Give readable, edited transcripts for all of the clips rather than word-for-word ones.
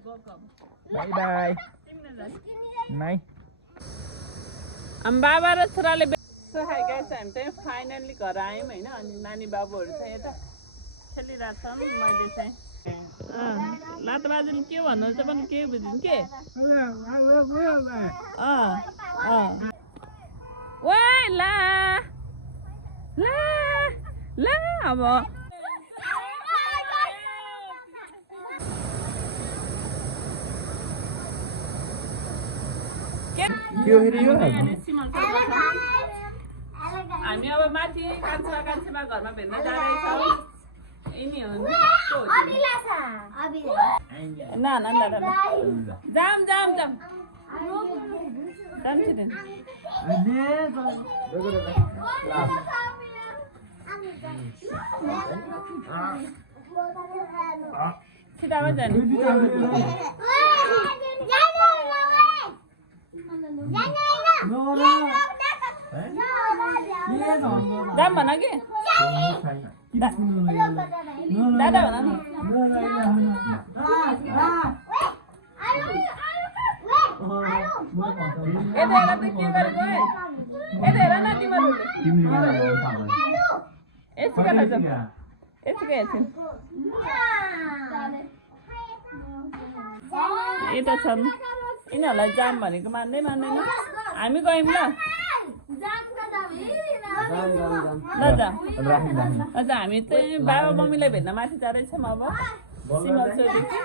By by नहीं हम बाबा र छोराले हाई गाइस हामी चाहिँ फाइनली घर आयौँ हैन अनि नानी बाबुहरू चाहिँ यता खेलिरहेछन् मैले चाहिँ लातबाजुले के भन्नुहुन्छ पनि के बुझिन् के ओइ ला ला ला अब हामी अब माथि कान्छीमा घरमा भेट्न जाँदैछौँ यिनी हो ना ना ना जाम जाम जाम सीतामा जाने जाम भन कि दादा भन यता हेर त के गरेको है यता हेर न तिमीहरूले यसका लज यसका हेर्छन् यता छन् यिनीहरूलाई जाम भनेको मान्दैन हामी गयौँ ल अझ हामी चाहिँ बाबा मम्मीलाई भेट्न माथि जाँदैछौँ अब सिमलचोकदेखि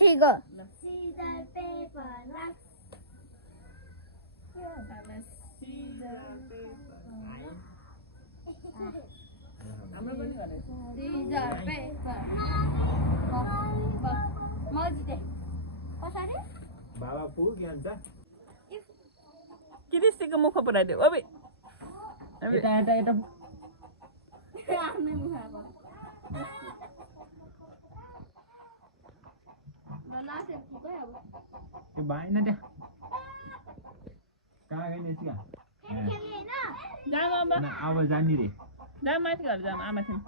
Tiga. बाबा पुग्यो के भन्छ किरिस्तीको मुख पुऱ्याइदियो ओबे यता यता यता त्यो भएन त्यहाँ कहाँ गएन यसका जाम अब अब जाने रे जाम माथि घर जाम आमा थियौँ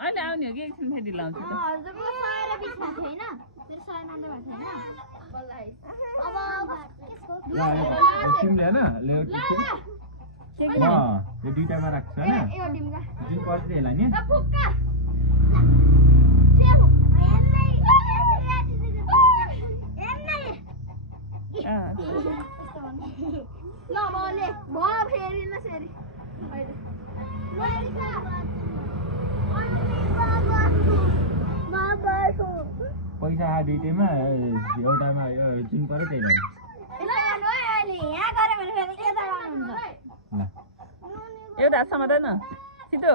अहिले आउने हो कि एकछिन फेरि लाउँछु तिमीले होइन यो दुइटामा राख्छ होइन जुन पर्छ यसलाई नि पैसा दुइटैमा एउटामा यो जुन पर्यो त्यही एउटा समाधान छिटो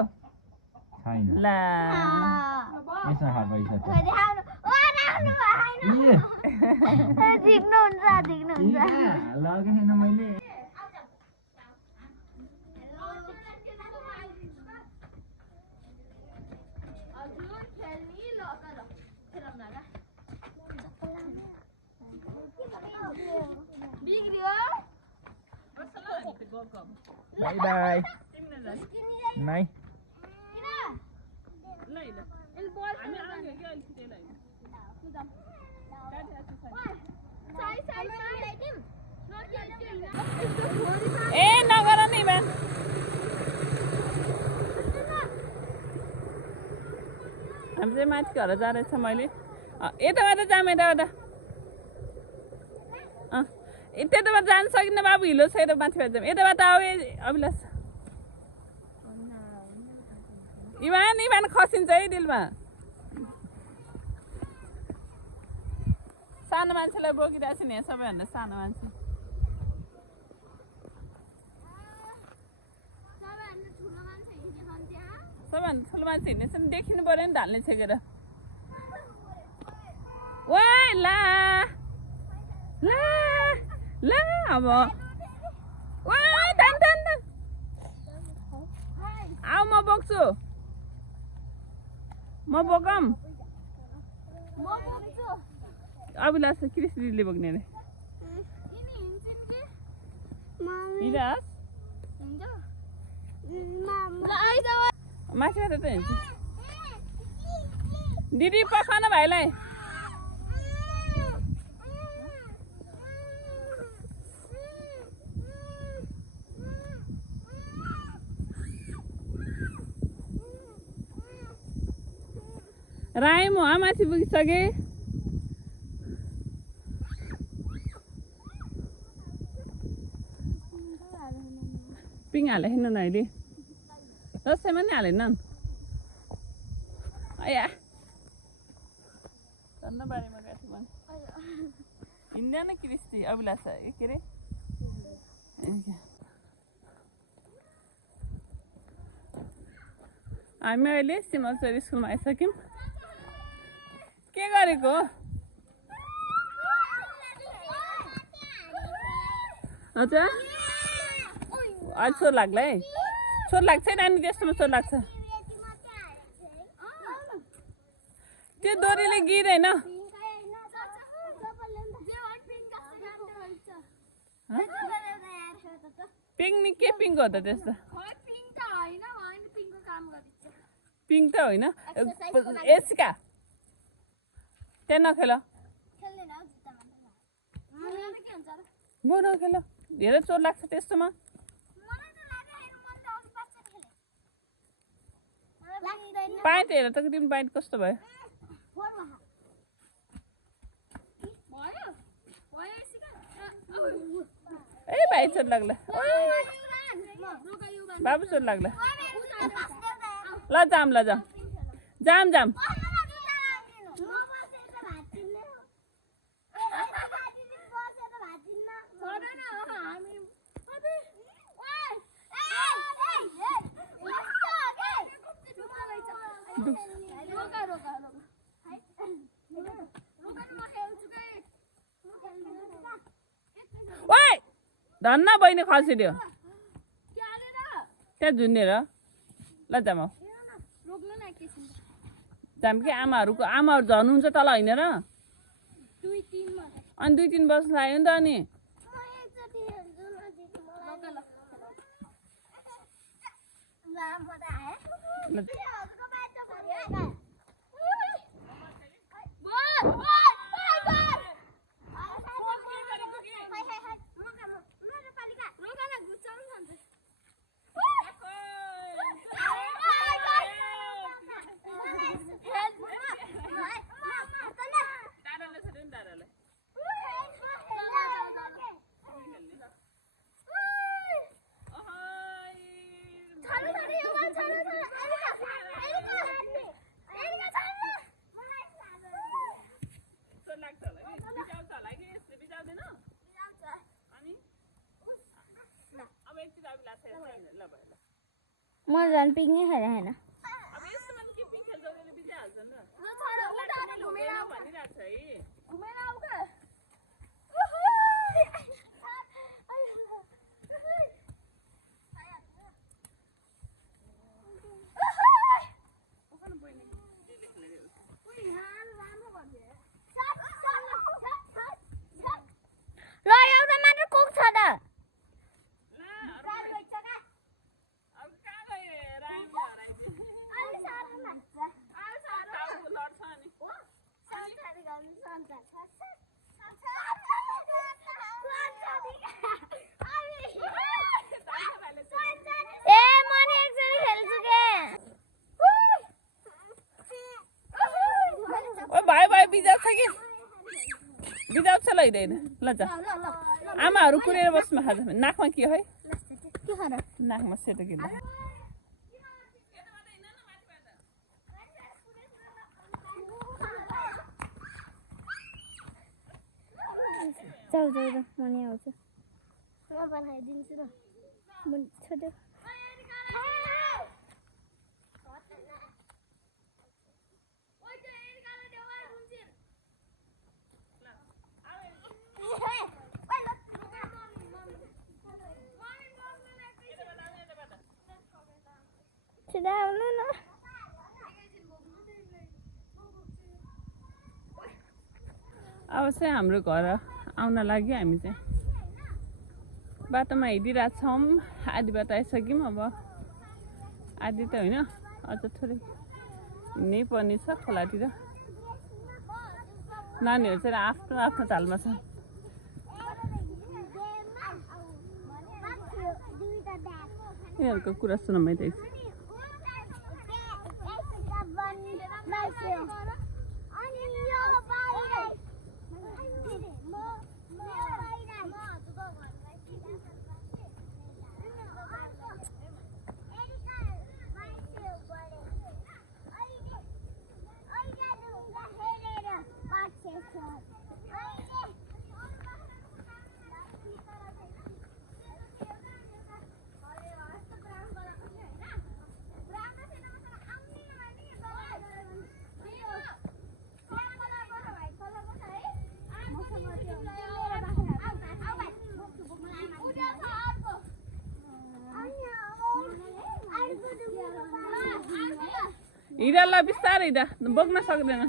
छैन ला यसमा खा पैसा लगेको छैन मैले बाई बाई नहीं ए नगर नि बा हामी चाहिँ माथि घर जाँदैछ मैले यताबाट जाम यताबाट त्यताबाट जान सकिन्न बाबु हिलो छ यता माथिबाट जाम यताबाट आऊ अभिलाष इमान इमान खसिन्छ है दिलमा सानो मान्छेलाई बोकिरहेको छ नि यहाँ सबैभन्दा सानो मान्छे सबैभन्दा ठुलो मान्छे हिँड्नेछ नि देखिनु पऱ्यो नि ढाल्ने छेकेर ओइ ला ला ला अब ओइ धान धान धान आऊ म बोक्छु म बोकम अभिलाष कृष्णले बोक्ने रे हिँडास माथि त हिँड्छ दिदी पखान भाइलाई राई म माथि पुगिसके पिङ हाले हिँड्नु न अहिले दसैँमा नि हालेन आया धन्नबारीमा गएको थिएँ भने हिँड्दैन कृष्टि अभिलाष के अरे हामी अहिले सिमलचरी स्कुलमा आइसक्यौँ के गरेको हजुर आज स्वर लाग्ला है स्वर लाग्छ है नानी त्यस्तोमा स्वर लाग्छ त्यो डोरीले गिर्दैन पिकनिक के पिङ्क हो त त्यस्तो पिङ्क त होइन एसिका त्यहाँ नखेल म नखेल धेरै चोट लाग्छ त्यस्तोमा पाइन्ट हेर त तिम्रो पाइन्ट कस्तो भयो ए भाइ चोट लाग्ला बाबु चोट लाग्ला ल जाम ल जाम जाम जाम ओइ धन्न बहिनी खसिदियो त्यहाँ झुन्नेर ल जाम जाम कि आमाहरू झर्नुहुन्छ तल होइन र अनि 2-3 वर्ष लाग्यो नि त अनि म झन् पिकनिक खेले होइन ल एउटा मात्र कोक छ त बिजाउँछ ल हिँड्दैन ल जा आमाहरू कुरेर बस्नु खान्छ नाकमा के है नाकमा सेतो के जाऊ जाऊ म नि आउँछु म बनाइदिन्छु ल म छोटो छिटो आउनु न अब चाहिँ हाम्रो घर आउन लाग्यो हामी चाहिँ बाटोमा हिँडिरहेको छौँ आधी बाटो आइसक्यौँ अब आधी त होइन अझ थोरै हिँड्नै पर्ने छ खोलातिर नानीहरू चाहिँ आफ्नो आफ्नो तालमा छ यिनीहरूको कुरा सुन मैले हिँड ल बिस्तारै हिँड बोक्न सक्दैन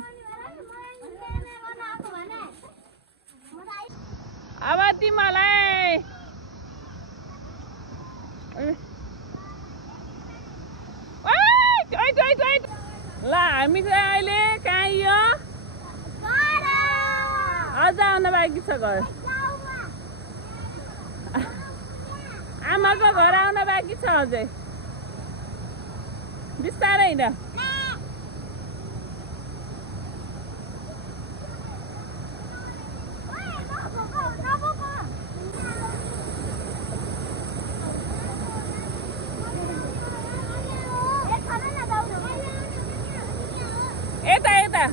अब तिमीलाई ल हामी चाहिँ अहिले कहाँ यो अझ आउन बाँकी छ घर आमाको घर आउन बाँकी छ अझै बिस्तारै हिँड यता यता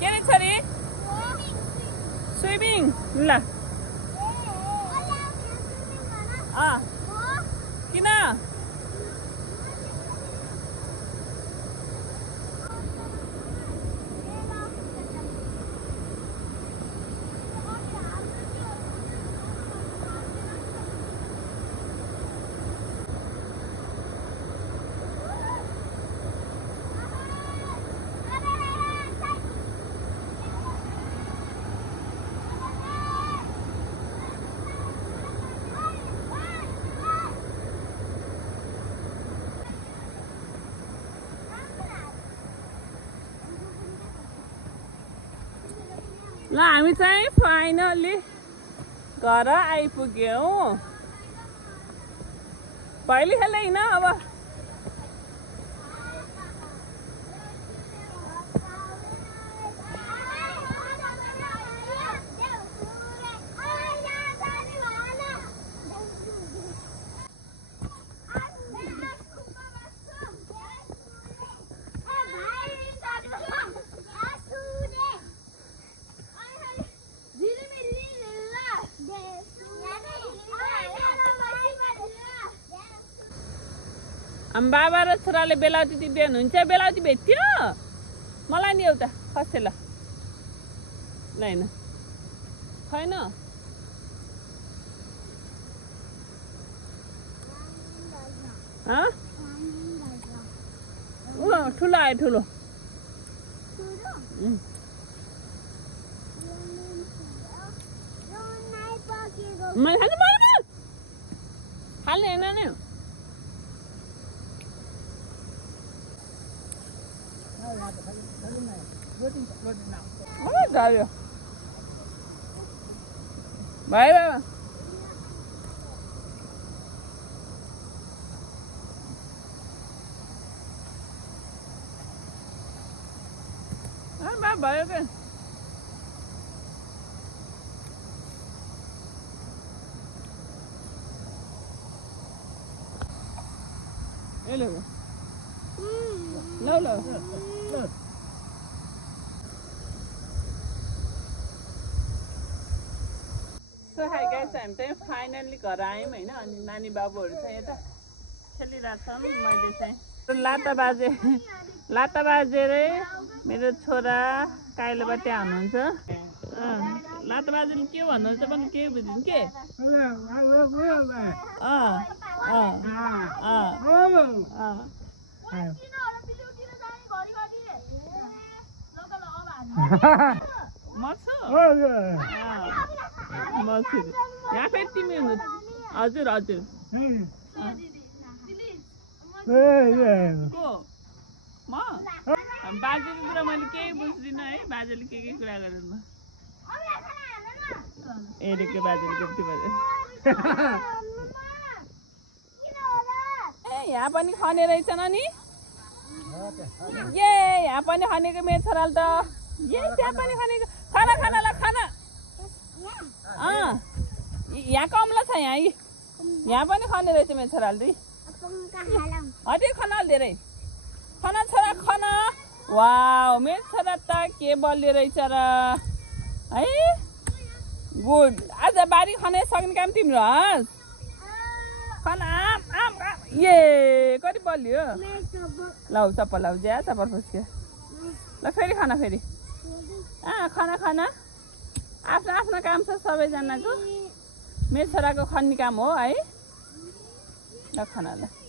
के रे छोरी स्विमिङ ल किन ल हामी चाहिँ फाइनली घर आइपुग्यौँ भैली खेल्दै हिँड अब बाबा र छोराले बेलाउती टिप्दै हुनुहुन्छ बेलाउती भेट्यो मलाई नि एउटा खसे ल होइन छैन ठुलो आयो ठुलो हाल्ने होइन नि गायो भाइ बाबा भयो क्या ल ल सो हाई गाइस हामी चाहिँ फाइनल्ली घर आयौँ होइन अनि नानी बाबुहरू चाहिँ यता खेलिरहेछौँ मैले चाहिँ लाता बाजेरै मेरो छोरा काइलोबाटे हुनुहुन्छ लाता बाजेले के भन्नुहुन्छ भने के बुझ्नु के यहाँ फेरि तिमी हुनु हजुर हजुर को म बाजेको कुरा मैले केही बुझ्दिनँ है बाजेले के कुरा गर्नु एरेको बाजेले कति बजे ए यहाँ पनि खने रहेछन् नि ए यहाँ पनि खनेको मेरो छोराले त त्यहाँ पनि खनेको खाना खाना ल खाना यहाँ कमला छ यहाँ पनि खने रहेछ मेरो छोराले हटे खना धेरै खना छोरा खना वाउ मेरो छोरा त के बलियो रहेछ र है गुड आज बारी खनाइ सक्ने काम तिम्रो हस् खना आम आम ए कति बलियो लौ चप्पल लाउ ज्या चप्पल फुस्क्यो ल फेरि खाना फेरि खाना खाना आफ्नो आफ्नो काम छ सबैजनाको मेरो छोराको खन्ने काम हो है ल खाना ल